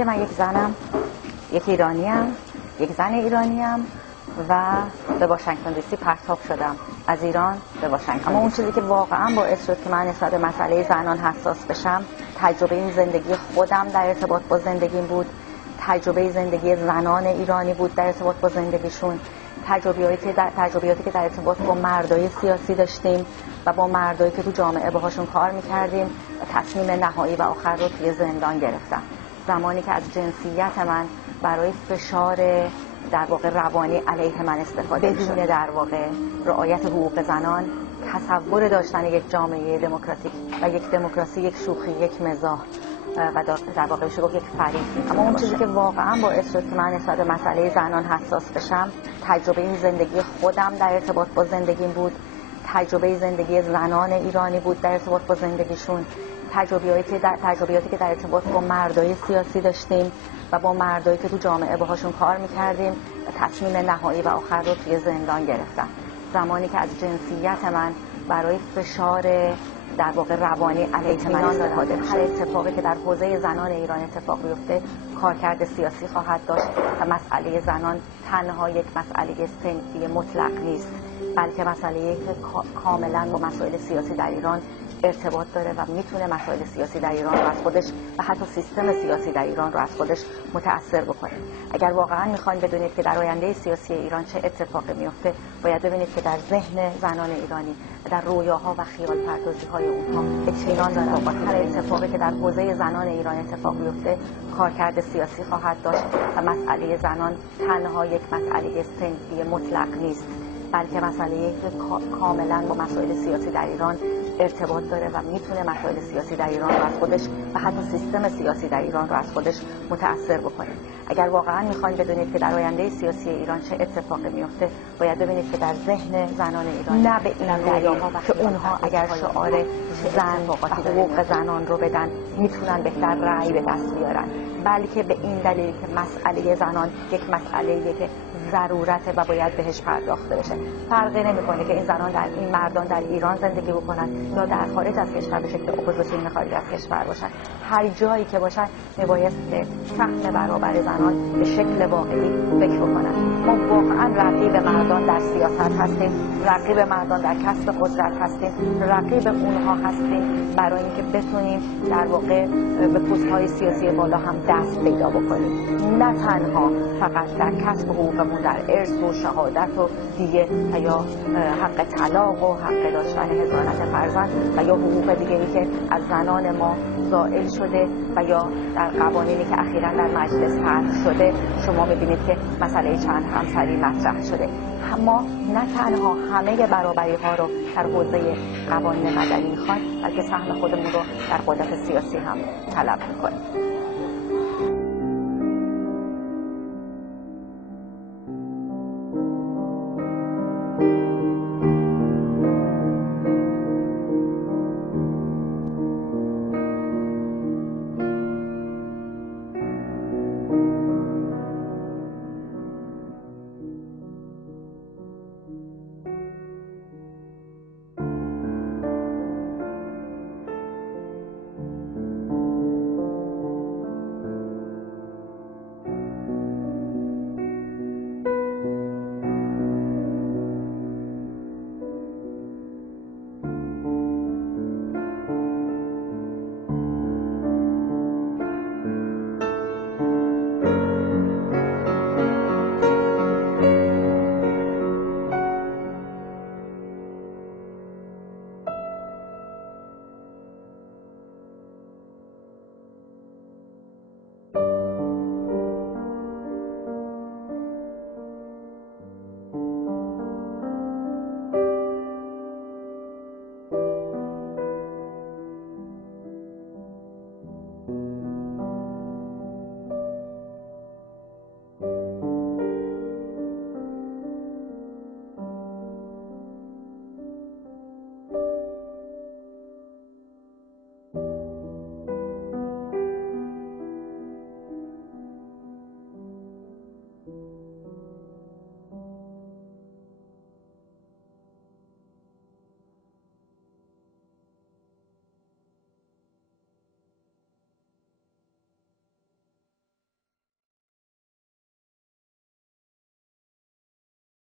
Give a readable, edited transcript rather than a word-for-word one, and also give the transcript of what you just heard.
که من یک زنم، یک ایرانیم، یک زن ایرانیم و به واشنگتن دی سی پرتاب شدم از ایران به واشنگتن. اما اون چیزی که واقعا باعث شد که من نسبت به مسئله زنان حساس بشم، تجربه این زندگی خودم در ارتباط با زندگیم بود، تجربه زندگی زنان ایرانی بود در ارتباط با زندگیشون، تجربیاتی که در ارتباط با مردای سیاسی داشتیم و با مردایی که تو جامعه باهاشون کار میکردیم و تصمیم نهایی و آخر رو توی زندان گرفتم. زمانی که از جنسیت من برای فشار در واقع روانی علیه من استفاده بدون در واقع رعایت حقوق زنان، تصور داشتن یک جامعه دموکراتیک و یک دموکراسی، یک شوخی، یک مزاح و در واقع بشه گفت یک فریب. اما اون چیزی که واقعا باعث شد که من نسبت به مسئله زنان حساس بشم، تجربه این زندگی خودم در ارتباط با زندگیم بود، تجربه زندگی زنان ایرانی بود در ارتباط با زندگیشون، تجربیاتی که در ارتباط با مردای سیاسی داشتیم و با مردایی که تو جامعه باهاشون کار میکردیم و تصمیم نهایی و آخر رو توی زندان گرفتم. زمانی که از جنسیت من برای فشار در واقع روانی علیه من استفاده شد. هر اتفاقی که در حوزه زنان ایران اتفاق بیفته کارکرد سیاسی خواهد داشت و مسئله زنان تنها یک مسئله صنفی مطلق نیست، بلکه مسئله که کاملا با مسائل سیاسی در ایران ارتباط داره و میتونه مسائل سیاسی در ایران رو از خودش و حتی سیستم سیاسی در ایران رو از خودش متأثر بکنه. اگر واقعا میخواین بدونید که در آینده سیاسی ایران چه اتفاقی میفته، باید ببینید که در ذهن زنان ایرانی و در رویاها و خیال پردازی‌های اونها اطمینان دارن با هر اتفاقی که در حوزه زنان ایران اتفاق بیفته کارکرد سیاسی خواهد داشت و مسئله زنان تنها یک مسئله صنفی مطلق نیست، بلکه مسئله که کاملا با مسائل سیاسی در ایران ارتباط داره و میتونه مسائل سیاسی در ایران رو از خودش و حتی سیستم سیاسی در ایران رو از خودش متأثر بکنه. اگر واقعا میخواین بدونید که در آینده سیاسی ایران چه اتفاقی میفته، باید ببینید که در ذهن زنان ایران نه به این دلیل که اونها اگر شعار زن و حقوق زنان رو بدن میتونن بهتر رأی به دست بیارن، بلکه به این دلیل که مسئله زنان یک مسئله که ضرورته و باید بهش پرداخته بشه. فرقی نمیکنه که این مردان در ایران زندگی بکنن یا در خارج از کشور به شکل اپوزیسیون خارج از کشور باشن. هر جایی که باشن میبایست که سهم برابر زنان به شکل واقعی فکر بکنن. ما واقعا رقیب مردان در سیاست هستیم، رقیب مردان در کسب قدرت هستیم، رقیب اونها هستیم برای اینکه بتونیم در واقع به پست‌های سیاسی بالا هم دست پیدا بکنیم، نه تنها فقط در کسب حقوقمون در ارث و شهادت و دیگه و یا حق طلاق و حق داشتن حضانت فرزند و یا حقوق دیگری که از زنان ما زائل شده و یا در قوانینی که اخیراً در مجلس طرح شده شما می‌بینید که مسئله چند همسری مطرح شده. اما نه تنها همه برابری ها رو در حوزه قوانین مدنی میخوایم، بلکه سهم خودمون رو در قدرت سیاسی هم طلب میکنیم.